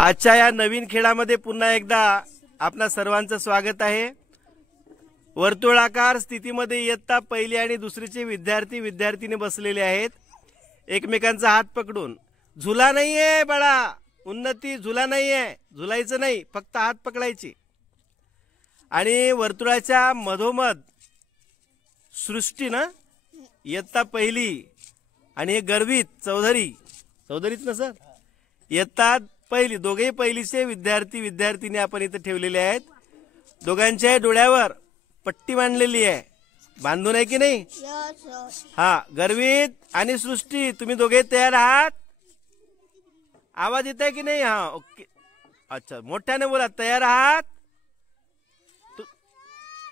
आजच्या या नवीन खेळामध्ये पुन्हा एकदा आपणा सर्वांचं स्वागत आहे। वर्तुळाकार स्थितीमध्ये इयत्ता पहिली आणि दुसरीचे विद्यार्थी विद्यार्थिनी बसलेले आहेत एकमेकांचा हात पकडून। झुला नाहीये बाळा, उन्नती झुला नाहीये, झुलायचं नाही, फक्त हात पकडायचे। आणि वर्तुळाच्या मधोमध सृष्टी ना इयत्ता पहिली आणि हे गर्वित चौधरीच ना सर, इयत्ता पहिली, दोघेही पहिलीचे विद्यार्थी विद्यार्थिनी आपण इथे ठेवलेले आहेत। दोघांच्या डोळ्यावर पट्टी बांधलेली आहे, बांधून आहे की नाही? हा, गर्वित आणि सृष्टी तुम्ही दोघे तयार आहात? आवाज येत आहे की नाही? हा ओके, अच्छा मोठ्याने बोला, तयार आहात?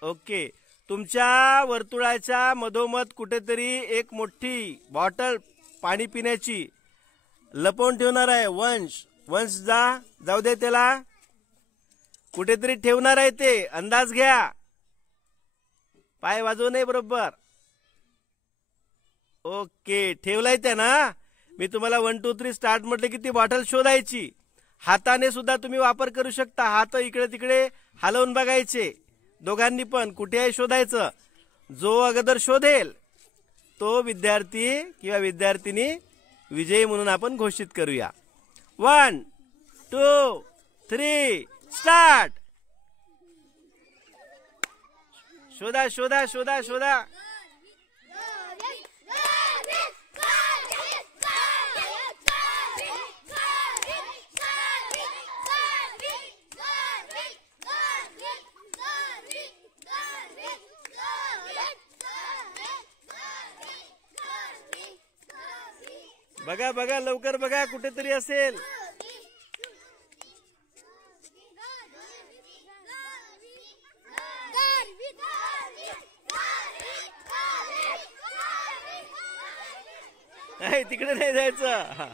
ओके, तुमच्या वर्तुळाच्या मधोमध कुठेतरी एक मोठी बॉटल पाणी पिण्याची लपवून ठेवणार आहे। वंश जाऊ दे, त्याला कुठेतरी ठेवणार आहे, ते अंदाज घ्या, पाय वाजवू नये बरोबर। ओके, ठेवलाय त्या ना? मी तुम्हाला 1 2 3 स्टार्ट म्हटले की ती बॉटल शोधायची। हाताने सुद्धा तुम्ही वापर करू शकता, हात इकडे तिकडे हलवून बघायचे, दोघांनी पण कुठे आहे शोधायचं। जो अगोदर शोधेल तो विद्यार्थी किंवा विद्यार्थिनी विजयी म्हणून आपण घोषित करूया। 1 2 3 स्टार्ट। शोधा शोधा शोधा शोधा। बघा बघा, लवकर बघा, कुठेतरी असेल। नाही, तिकडे नाही जायचं।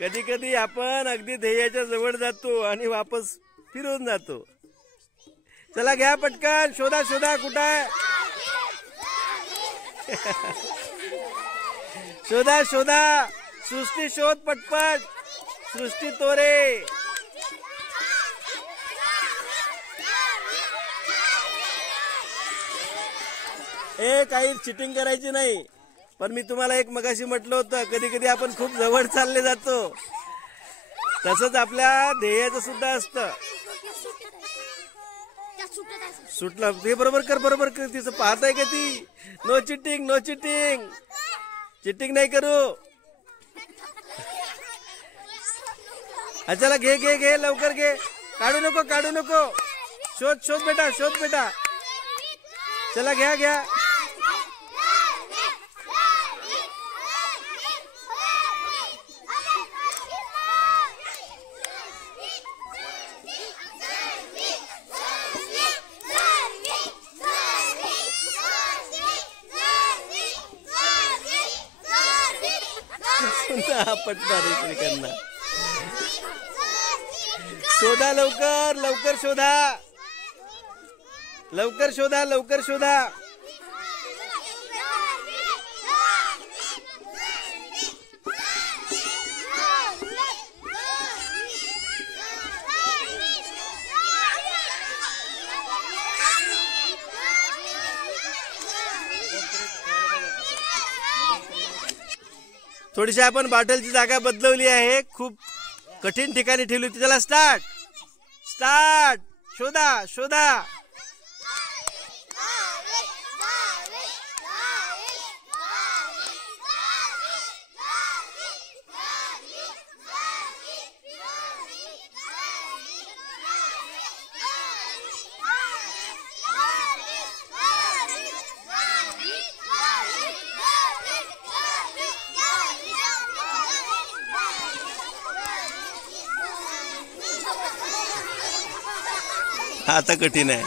कधी कधी आपण अगदी ध्येयाच्या जवळ जातो आणि वापस फिरून जातो। चला घ्या पटकन, शोधा शोधा, कुठं आहे? शोधा शोधा, सृष्टी शोध पटपट, सृष्टी तोरे। काही चिटिंग करायची नाही, पण मी तुम्हाला एक मगाशी म्हटलं होतं, कधी कधी आपण खूप जवळ चालले जातो, तसंच आपल्या ध्येयाचं सुद्धा असतं। सुटला ते, बरोबर कर, तिचं पाहत आहे का ती? No cheating, no cheating, cheating नाही करू। चला घे घे घे, लवकर घे, काढू नको, शोध बेटा, चला घ्या घ्या। पटणार एकमेकांना। शोधा, लवकर शोधा। थोडीशी आपण बॉटलची जागा बदलवली आहे, खूप कठीण ठिकाणी ठेवली होती। चला स्टार्ट, शोधा। आता कठीण आहे।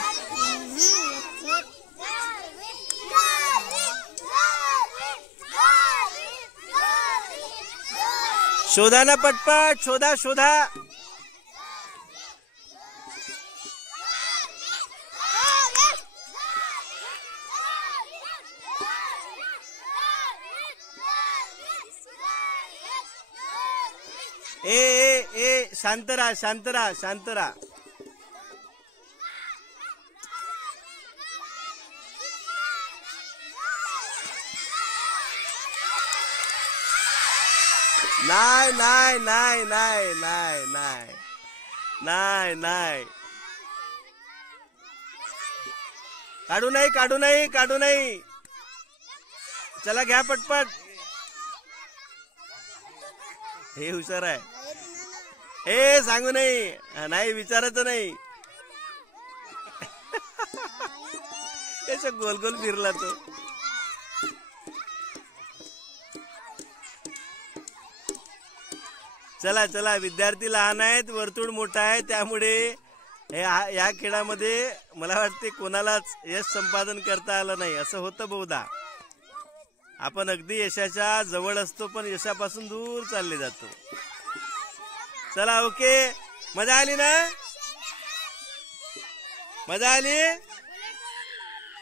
शोधा ना पटपट, शोधा। ए ए ए शांत राहा, शांत राहा, शांत राहा. नाही नाही नाही नाही नाही नाही नाही नाही, काढू नाही, काढू नाही, काढू नाही. चला घ्या पटपट. हे हुशार आहे. हे सांगू नाही, नाही विचारायचं नाही. त्याच्या गोल गोल फिरला तो. चला चला, विद्यार्थी लहान आहेत, वर्तुळ मोठा आहे, त्यामुळे या खेळामध्ये मला वाटते कोणालाच यश संपादन करता आलं नाही. असं होतं बहुधा. आपण अगदी यशाच्या जवळ असतो पण यशापासून दूर चालले जातो. चला ओके, मजा आली ना? मजा आली?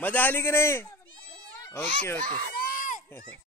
मजा आली की नाही? Okay okay.